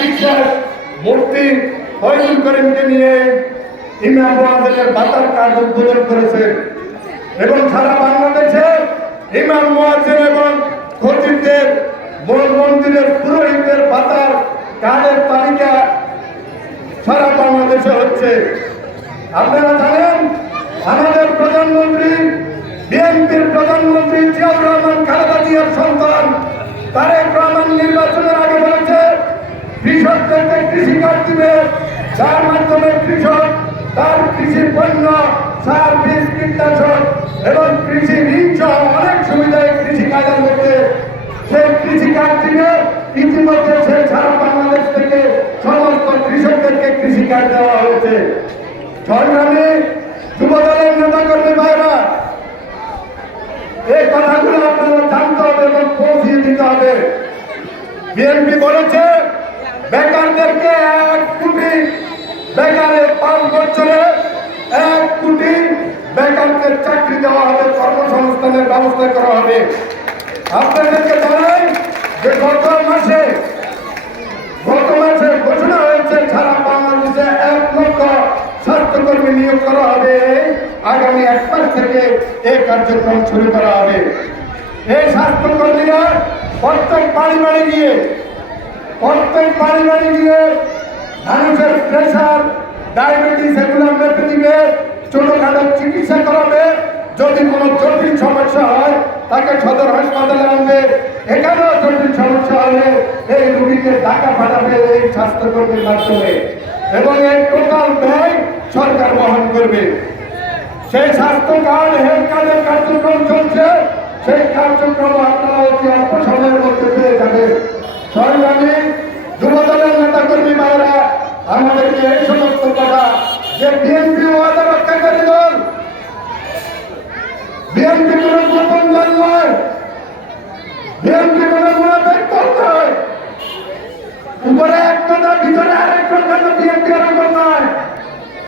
বিশ্বাস মূর্তি ফয়জুল করিমকে নিয়ে ইমাম মুয়াজ্জিনের বাতার কার্ড উদ্বোধন করেছে এবং সারা বাংলাদেশে ইমাম মুয়াজ্জিন এবং খতিবদের মন্দিরের পুরোহিতদের বাতার কার্ডের তালিকা সারা বাংলাদেশে হচ্ছে। আপনারা জানেন আমাদের প্রধানমন্ত্রী বিএনপির প্রধানমন্ত্রী জিয়াউর রহমান খালেদা জিয়ার সন্তান তারেক রহমান নির্বাচনের আগে বলেছে কৃষকদেরকে কৃষি কার্ড দিবে, যার মাধ্যমে কৃষক তার কৃষি পণ্য, সার, বীজ, কীটনাশক এবং কৃষি ঋণ সহ অনেক সুবিধায় কৃষি কাজের মধ্যে সেই কৃষি কার্ড দিবে। ইতিমধ্যে সে সারা বাংলাদেশ থেকে সমস্ত কৃষকদেরকে কৃষি কার্ড দেওয়া হয়েছে। সংগ্রামী যুবদলের নেতাকর্মী ভাইরা, এই কথাগুলো আপনারা জানতে হবে এবং পৌঁছিয়ে দিতে হবে। বিএনপি বলেছে বেকারদেরকে 1 কোটি বেকারের 5 বছরে 1 কোটি বেকারদের চাকরি দেওয়া হবে, কর্মসংস্থানের ব্যবস্থা করা হবে। আপনাদেরকে জানাই যে গত মাসে ঘোষণা হয়েছে সারা বাংলাদেশে 1 লক্ষ স্বাস্থ্যকর্মী নিয়োগ করা হবে। আগামী 1 মাস থেকে এই কার্যক্রম শুরু করা হবে। এই স্বাস্থ্যকর্মীরা প্রত্যেক বাড়ি বাড়ি গিয়ে মানুষের প্রেশার, ডায়াবেটিস এগুলো মেপে দিবে, ছোটখাটো চিকিৎসা করাবে। যদি কোনো জটিল সমস্যা হয় তাকে সদর হাসপাতালে আনবে। এখানেও জটিল সমস্যা হলে এই রোগীকে ঢাকা পাঠাবে এই স্বাস্থ্যকর্মীর মাধ্যমে এবং এই টোটাল ব্যয় সরকার বহন করবে। সেই স্বাস্থ্য কার্ড, হেলথ কার্ডের কার্যক্রম চলছে। সেই কার্যক্রম আপনারা অতি অল্প সময়ের মধ্যে পেয়ে যাবেন। সংগ্রামী যুবদলের নেতাকর্মী ভাইরা, আমাদেরকে এই সমস্ত কথা যে বিএনপি ওয়াদা রক্ষাকারী দল, বিএনপি কোন গোপন দল নয়, বিএনপি কোন মুনাফিক দল নয়। উপরে এক কথা ভিতরে আরেক কথা, বিএনপি এরকম নয়।